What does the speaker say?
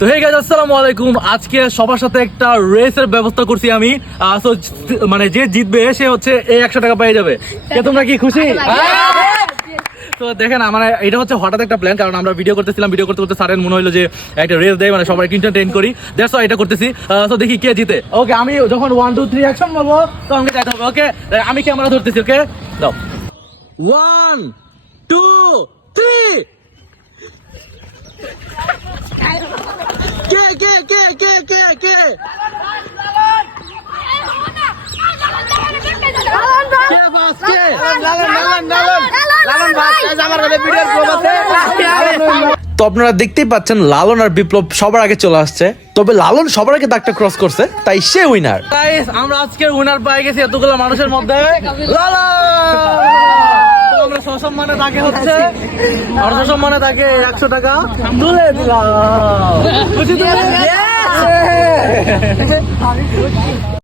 তো hey guys, আসসালামু আলাইকুম। আজকে সবার সাথে একটা রেসের ব্যবস্থা করছি আমি। মানে যে জিতবে সে হচ্ছে এই 100 টাকা পেয়ে যাবে। কে তোমরা কি খুশি? তো দেখেন, আমার এটা হচ্ছে হঠাৎ একটা প্ল্যান, কারণ আমরা ভিডিও করতেছিলাম, ভিডিও করতে করতে স্যারের মনে হলো যে একটা রেস দেয়, মানে সবাই এন্টারটেইন করি, দ্যাটস ওয়াই এটা করতেছি। তো দেখি কে জিতে। ওকে, আমি যখন 1 2 3 অ্যাকশন বলবো তো আমাকে যাইতে হবে। ওকে, আমি ক্যামেরা ধরতেছি। ওকে, দাও 1 2 3। কে কে কে কে কে কে তো আপনারা দেখতেই পাচ্ছেন লালন আর বিপ্লব সবার আগে চলে আসছে, তবে লালন সবার আগে দাগটা ক্রস করছে, তাই সে উইনার। গাইস, আমরা আজকের উইনার পেয়ে গেছি এতগুলো মানুষের মধ্যে। লালন! তো আমরা সসম্মানে তাকে হচ্ছে আর সসম্মানে তাকে 100 টাকা তুলে দিলাম। খুশি তো?